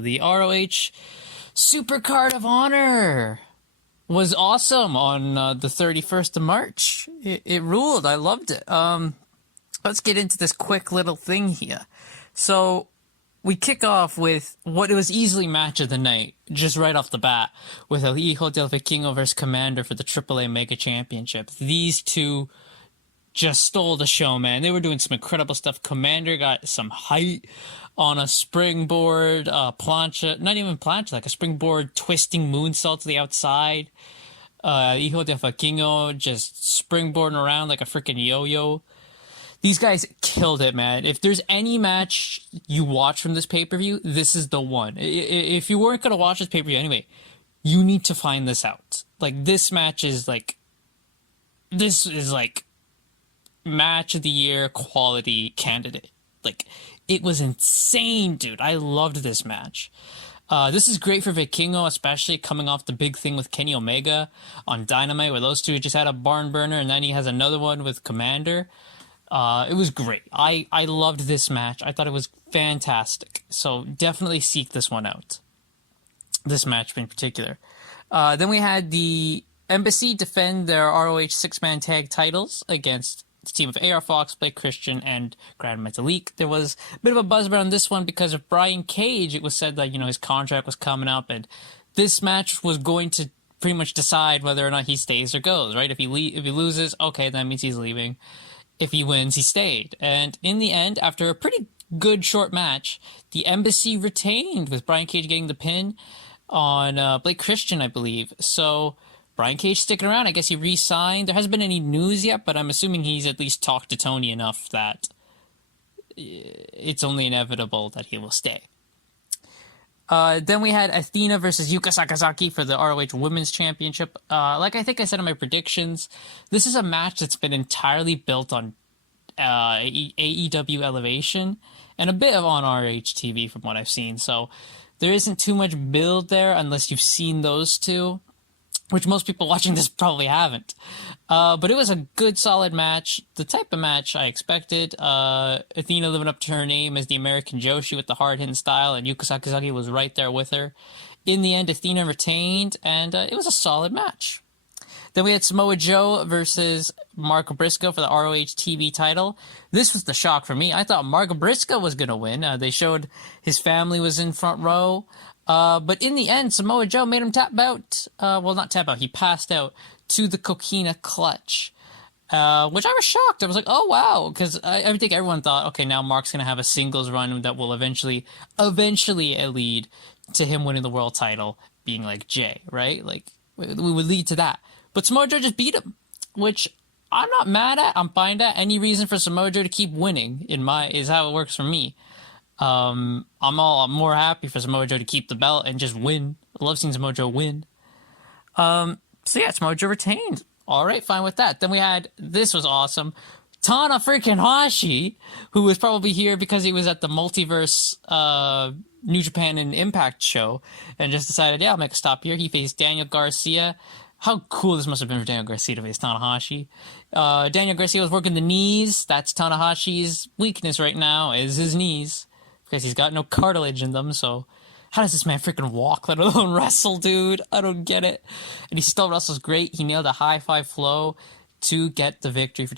The ROH Supercard of Honor was awesome on the 31st of March. It ruled. I loved it. Let's get into this quick little thing here. So we kick off with what was easily match of the night, just right off the bat, with El Hijo del Vikingo versus Commander for the AAA Mega Championship. These two just stole the show, man. They were doing some incredible stuff. Commander got some height on a springboard, plancha, not even plancha, like a springboard twisting moonsault to the outside. Hijo del Vikingo just springboarding around like a freaking yo-yo. These guys killed it, man. If there's any match you watch from this pay-per-view, this is the one. If you weren't going to watch this pay-per-view anyway, you need to find this out. Like, this is match of the year quality candidate. Like, it was insane, dude. I loved this match. This is great for Vikingo, especially coming off the big thing with Kenny Omega on Dynamite, where those two just had a barn burner, and then he has another one with Commander. It was great. I loved this match. I thought it was fantastic. So definitely seek this one out. This match in particular. Then we had the Embassy defend their ROH six-man tag titles against the team of AR Fox, Blake Christian, and Grand Metalik. There was a bit of a buzz around this one because of Brian Cage. It was said that, his contract was coming up, and this match was going to pretty much decide whether or not he stays or goes, right? If he loses, okay, that means he's leaving. If he wins, he stayed. And in the end, after a pretty good short match, the Embassy retained, with Brian Cage getting the pin on Blake Christian, I believe. So Brian Cage sticking around. I guess he re-signed. There hasn't been any news yet, but I'm assuming he's at least talked to Tony enough that it's only inevitable that he will stay. Then we had Athena versus Yuka Sakazaki for the ROH Women's Championship. Like I think I said in my predictions, this is a match that's been entirely built on AEW Elevation and a bit of on ROH TV from what I've seen. So there isn't too much build there unless you've seen those two, which most people watching this probably haven't. But it was a good, solid match. The type of match I expected. Athena living up to her name as the American Joshi with the hard-hitting style, and Yuka Sakazaki was right there with her. In the end, Athena retained, and it was a solid match. Then we had Samoa Joe versus Mark Briscoe for the ROH TV title. This was the shock for me. I thought Mark Briscoe was going to win. They showed his family was in front row. But in the end, Samoa Joe made him tap out. Well, not tap out. He passed out to the Coquina Clutch, which I was shocked. I was like, oh, wow. Because I think everyone thought, okay, now Mark's going to have a singles run that will eventually lead to him winning the world title, being like Jay, right? Like, we would lead to that. But Samoa Joe just beat him, which I'm not mad at. I'm fine at. Any reason for Samoa Joe to keep winning is how it works for me. I'm more happy for Samoa Joe to keep the belt and just win. I love seeing Samoa Joe win. So yeah, Samoa Joe retained. All right, fine with that. Then we had, this was awesome, Tana freaking Hashi, who was probably here because he was at the Multiverse New Japan and Impact show and just decided, yeah, I'll make a stop here. He faced Daniel Garcia. How cool this must have been for Daniel Garcia to face Tanahashi. Daniel Garcia was working the knees. That's Tanahashi's weakness right now, is his knees, because he's got no cartilage in them. So how does this man freaking walk, let alone wrestle, dude? I don't get it. And he still wrestles great. He nailed a high five flow to get the victory for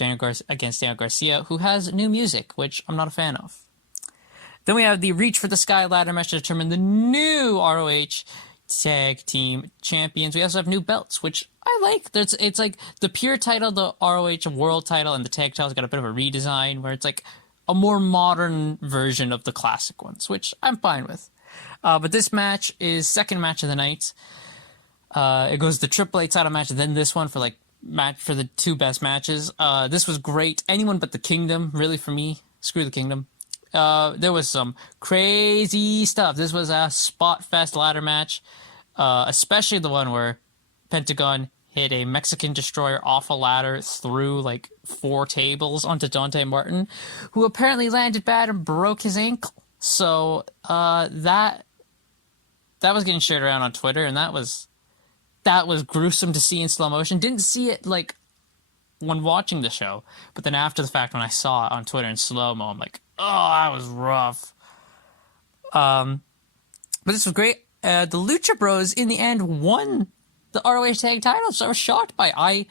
against Daniel Garcia, who has new music, which I'm not a fan of. Then we have the Reach for the Sky ladder match to determine the new ROH Tag Team Champions. We also have new belts, which I like. It's like the pure title, the ROH World title, and the tag title's got a bit of a redesign where it's like a more modern version of the classic ones, which I'm fine with. But this match is second match of the night. It goes the AAA title match, and then this one for match for the two best matches. This was great. Anyone but the Kingdom, really, for me. Screw the Kingdom. There was some crazy stuff. This was a spot fest ladder match, especially the one where Pentagon hit a Mexican destroyer off a ladder through 4 tables onto Dante Martin, who apparently landed bad and broke his ankle. So that was getting shared around on Twitter, and that was gruesome to see in slow motion. Didn't see it when watching the show, but then after the fact when I saw it on Twitter in slow mo, I'm like, oh, that was rough. Then But this was great. The Lucha Bros in the end won the ROH tag titles. So I was shocked by it. I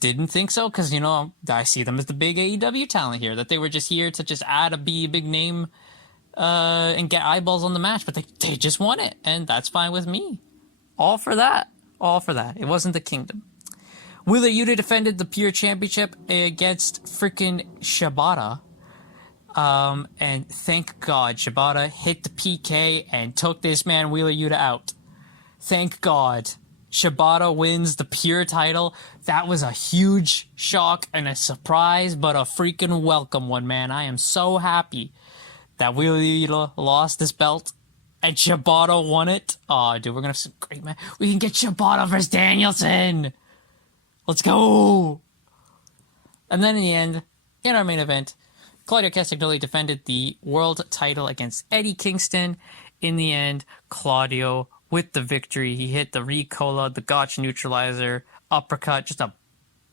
didn't think so because, I see them as the big AEW talent here, that they were just here to just be a big name and get eyeballs on the match, but they just won it, and that's fine with me. All for that. It wasn't the Kingdom. Wheeler Yuta defended the Pure Championship against freaking Shibata. And thank God Shibata hit the PK and took this man Wheeler Yuta out. Thank God. Shibata wins the Pure title. That was a huge shock and a surprise, but a freaking welcome one, man. I am so happy that Wheeler Yuta lost this belt and Shibata won it. Oh, dude, we're gonna have some great match. We can get Shibata versus Danielson. Let's go. And then in the end, in our main event, Claudio Castagnoli defended the world title against Eddie Kingston. In the end, Claudio with the victory. He hit the Ricola, the Gotch neutralizer, uppercut, just a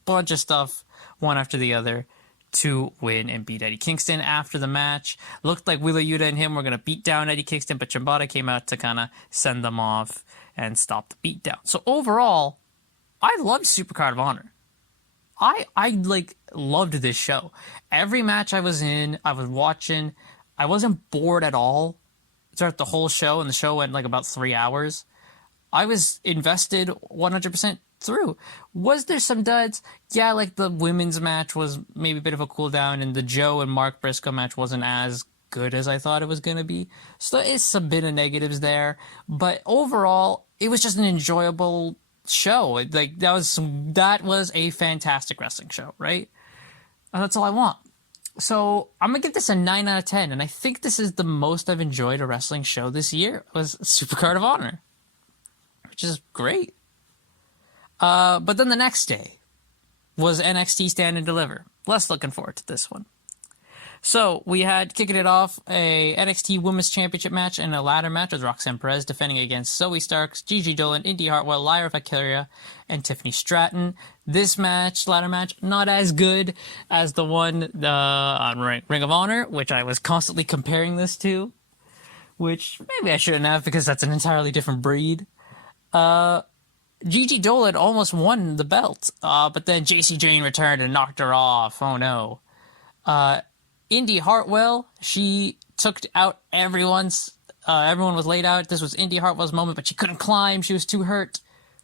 bunch of stuff, one after the other, to win and beat Eddie Kingston. After the match, looked like Wheeler Yuta and him were going to beat down Eddie Kingston, but Shibata came out to kind of send them off and stop the beatdown. So overall, I loved Supercard of Honor. I loved this show. Every match I was in, I was watching. I wasn't bored at all throughout the whole show, and the show went about 3 hours. I was invested 100% through. Was there some duds? Yeah, the women's match was maybe a bit of a cool down, and the Joe and Mark Briscoe match wasn't as good as I thought it was going to be. So there is a bit of negatives there, but overall, it was just an enjoyable show. That was a fantastic wrestling show, right? And that's all I want. So I'm gonna give this a 9 out of 10, and I think this is the most I've enjoyed a wrestling show this year. Was Supercard of Honor, which is great. But then the next day was NXT Stand and Deliver. Less looking forward to this one. So we had, kicking it off, a NXT Women's Championship match and a ladder match with Roxanne Perez defending against Zoe Starks, Gigi Dolan, Indy Hartwell, Lyra Valkyria, and Tiffany Stratton. This match, ladder match, not as good as the one on Ring of Honor, which I was constantly comparing this to, which maybe I shouldn't have because that's an entirely different breed. Gigi Dolan almost won the belt, but then JC Jane returned and knocked her off. Oh no. Indy Hartwell, she took out everyone was laid out. This was Indy Hartwell's moment, but she couldn't climb. She was too hurt.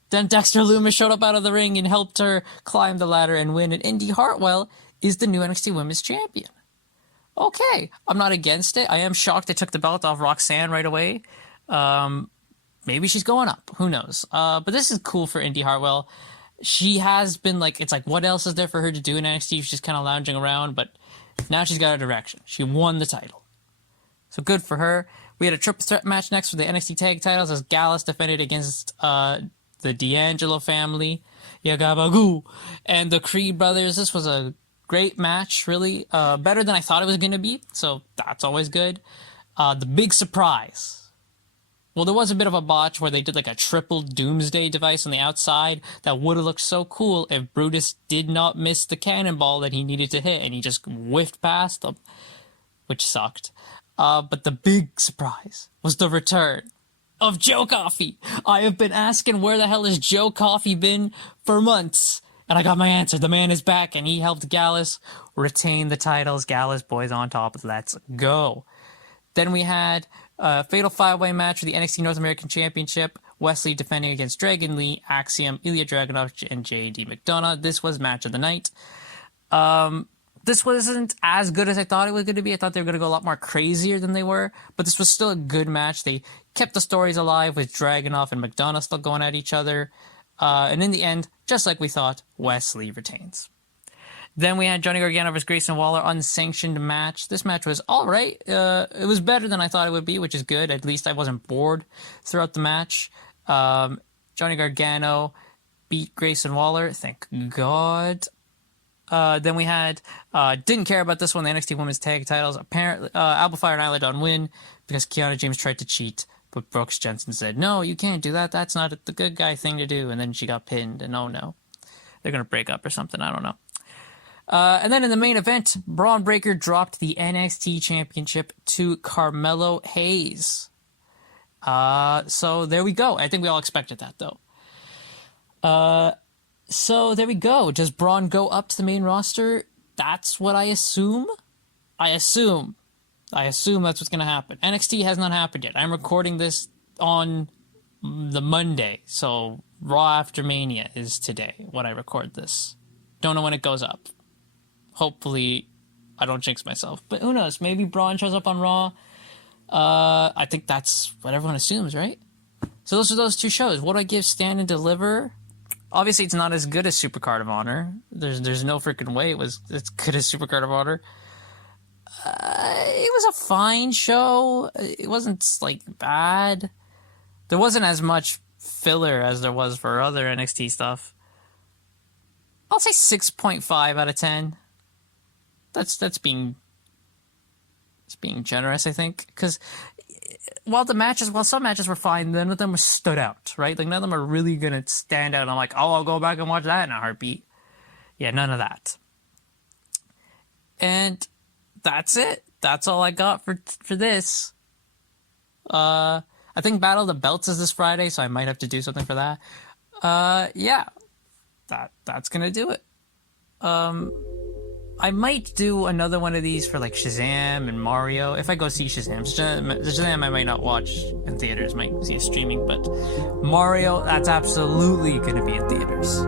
Then Dexter Lumis showed up out of the ring and helped her climb the ladder and win. And Indy Hartwell is the new NXT Women's Champion. Okay, I'm not against it. I am shocked they took the belt off Roxanne right away. Maybe she's going up. Who knows? But this is cool for Indy Hartwell. She has been what else is there for her to do in NXT? She's just kind of lounging around, but now she's got a direction. She won the title. So good for her. We had a triple threat match next for the NXT tag titles as Gallus defended against the D'Angelo family, Yagabagoo, and the Creed brothers. This was a great match, really. Better than I thought it was going to be, so that's always good. The big surprise. Well, there was a bit of a botch where they did a triple doomsday device on the outside that would have looked so cool if Brutus did not miss the cannonball that he needed to hit and he just whiffed past them, which sucked. But the big surprise was the return of Joe Coffey. I have been asking where the hell has Joe Coffey been for months, and I got my answer. The man is back, and he helped Gallus retain the titles. Gallus boys on top. Let's go. Then we had a fatal five-way match for the NXT North American Championship. Wesley defending against Dragon Lee, Axiom, Ilya Dragunov, and J.D. McDonough. This was match of the night. This wasn't as good as I thought it was going to be. I thought they were going to go a lot more crazier than they were, but this was still a good match. They kept the stories alive with Dragunov and McDonough still going at each other. And in the end, just like we thought, Wesley retains. Then we had Johnny Gargano versus Grayson Waller, unsanctioned match. This match was all right. It was better than I thought it would be, which is good. At least I wasn't bored throughout the match. Johnny Gargano beat Grayson Waller, thank God. Then we had, didn't care about this one, the NXT Women's Tag Titles. Apparently, Alba Fire and Isla Dawn win because Kiana James tried to cheat, but Brooks Jensen said, no, you can't do that. That's not the good guy thing to do. And then she got pinned, and oh no, they're going to break up or something. I don't know. And then in the main event, Braun Breaker dropped the NXT Championship to Carmelo Hayes. So there we go. I think we all expected that, though. So there we go. Does Braun go up to the main roster? That's what I assume. I assume that's what's going to happen. NXT has not happened yet. I'm recording this on the Monday, so Raw after Mania is today when I record this. Don't know when it goes up. Hopefully, I don't jinx myself. But who knows? Maybe Braun shows up on Raw. I think that's what everyone assumes, right? So those are those two shows. What do I give Stand and Deliver? Obviously, it's not as good as Supercard of Honor. There's no freaking way it was as good as Supercard of Honor. It was a fine show. It wasn't, like, bad. There wasn't as much filler as there was for other NXT stuff. I'll say 6.5 out of 10. That's being generous, I think, because while some matches were fine, none of them stood out, right? Like, none of them are really gonna stand out. I'm like, oh, I'll go back and watch that in a heartbeat. Yeah, none of that. And that's it. That's all I got for this. I think Battle of the Belts is this Friday, so I might have to do something for that. Yeah, that's gonna do it. I might do another one of these for like Shazam and Mario if I go see Shazam. Shazam I might not watch in theaters, might see it streaming, but Mario, that's absolutely gonna be in theaters.